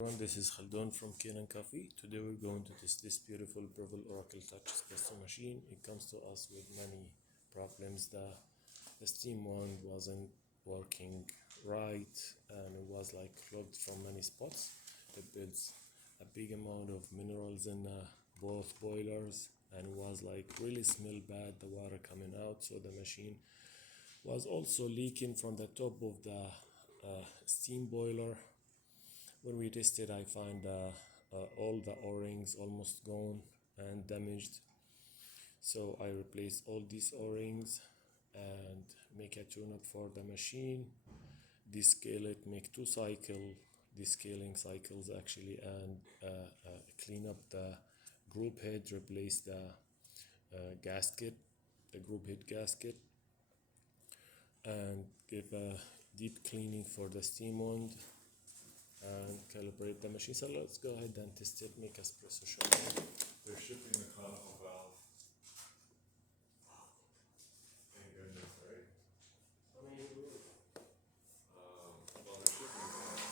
Everyone, this is Khaldun from Kanen Coffee. Today we're going to test this beautiful Breville Oracle Touch Espresso machine. It comes to us with many problems. The steam wand wasn't working right and it was like clogged from many spots. It builds a big amount of minerals in both boilers and it was like really smell bad, the water coming out. So the machine was also leaking from the top of the steam boiler. When we tested, I find all the O-rings almost gone and damaged. So I replaced all these O-rings and make a tune-up for the machine, descale it, make 2 descaling cycles actually, and clean up the group head, replace the gasket, the group head gasket, and give a deep cleaning for the steam wand and calibrate the machine. So let's go ahead and test it, make espresso shot. They're shipping mechanical valve. Thank goodness, right? How many do we Well, they're shipping valve.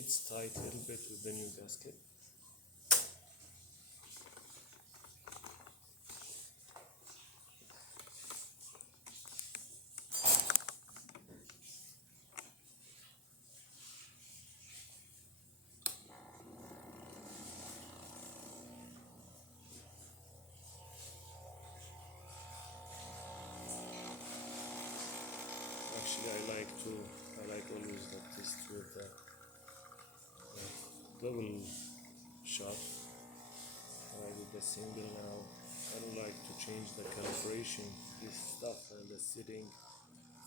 It's tight a little bit with the new gasket. Actually, I like always the test with the double shot. I did the single now. I don't like to change the calibration. This stuff and the setting,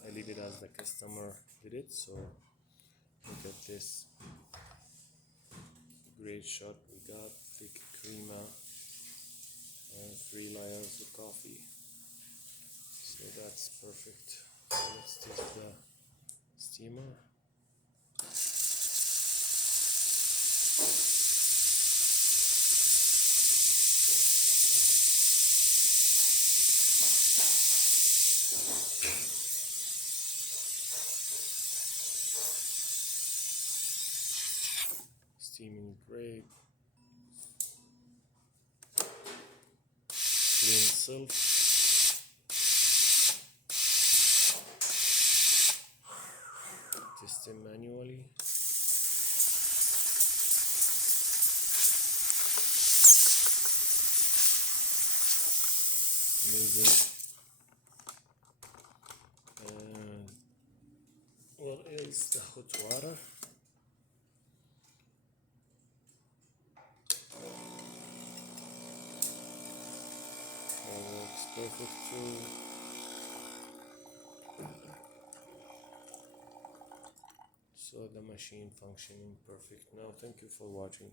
I leave it as the customer did it. So look at this great shot we got, thick crema and 3 layers of coffee. So that's perfect. So let's test the steamer. Steaming great, clean self. Test it manually. Amazing. And what is the hot water? Works perfect too. So the machine functioning perfect now. Thank you for watching.